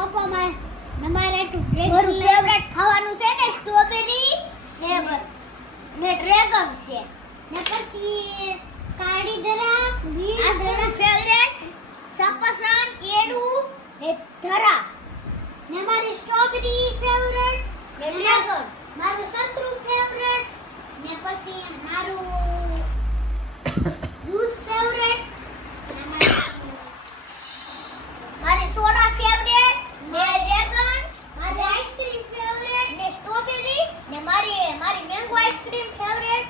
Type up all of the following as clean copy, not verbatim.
પપ્પા મારે મારું ફેવરેટ ખાવાનું છે ને સ્ટ્રોબેરી ને ડ્રેગન છે ને પછી કાળી ધરા ગ્રીન ધરા ફેવરેટ સપસન કેડું ને ધરા ને મારી સ્ટ્રોબેરી ફેવરેટ ને ડ્રેગન મારું સંતરું ફેવરેટ ને પછી મારું જ્યુસ ફેવરેટ ને મારી સોડા ફેવરેટ ને ડ્રેગન મારી આઈસ્ક્રીમ ફેવરેટ ને સ્ટ્રોબેરી ને મારી મેંગો આઈસ્ક્રીમ ફેવરેટ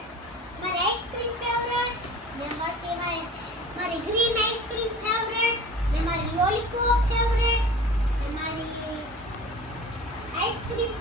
મારી આઈસ્ક્રીમ ફેવરેટ ને પછી મારી ગ્રીન આઈસ્ક્રીમ ફેવરેટ ને મારી લોલીપોપ ફેવરેટ ને મારી આઈસ્ક્રીમ